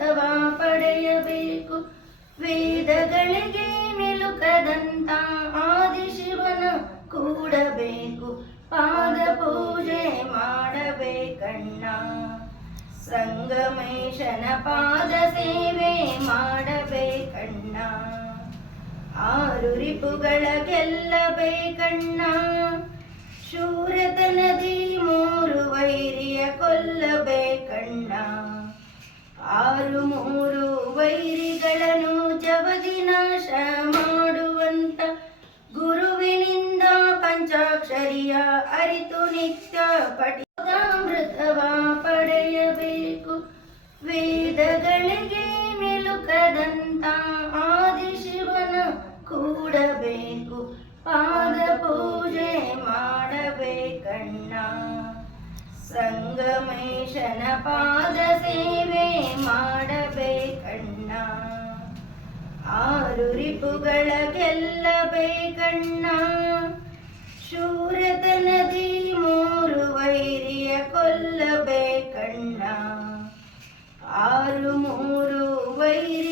ಚಾಮೃತವ ಪಡೆಯಬೇಕು. ವೇದಗಳಿಗೆ ನಿಲುಕದಂತ ಆದಿಶಿವನ ಕೂಡಬೇಕು. ಪಾದ ಪೂಜೆ ಮಾಡಬೇಕಣ್ಣ. ಸಂಗಮೇಶನ ಪಾದ ಸೇವೆ ಮಾಡಬೇಕಣ್ಣ. ಆರು ರಿಪುಗಳ ಗೆಲ್ಲಬೇಕಣ್ಣ. ಶೂರತನದಿ ಮೂರು ವೈರಿಯ ಕೊಲ್ಲಬೇಕಣ್ಣ. ಆರು ಮೂರು ವೈರಿಗಳನ್ನು ಜವದಿ ನಾಶ ಮಾಡುವಂತ ಗುರುವಿನಿಂದ ಪಂಚಾಕ್ಷರಿಯ ಅರಿತು ನಿತ್ಯ ಪಠಿತಾಮೃತವ ಪಡೆಯಬೇಕು. ವೇದಗಳಿಗೆ ನಿಲುಕದಂತ ಆದಿಶಿವನ ಕೂಡಬೇಕು. ಪಾದ ಪೂಜೆ ಮಾಡಬೇಕಣ್ಣ. ಸಂಗಮೇಶನ ಪಾದ ಸೇವೆ ಮಾಡಬೇಕಣ್ಣ. ಆರು ರಿಪುಗಳ ಗೆಲ್ಲಬೇಕಣ್ಣ. ಶೂರತನದಿ ಮೂರು ವೈರಿಯ ಕೊಲ್ಲಬೇಕಣ್ಣ. ಆರು ಮೂರು ವೈರಿ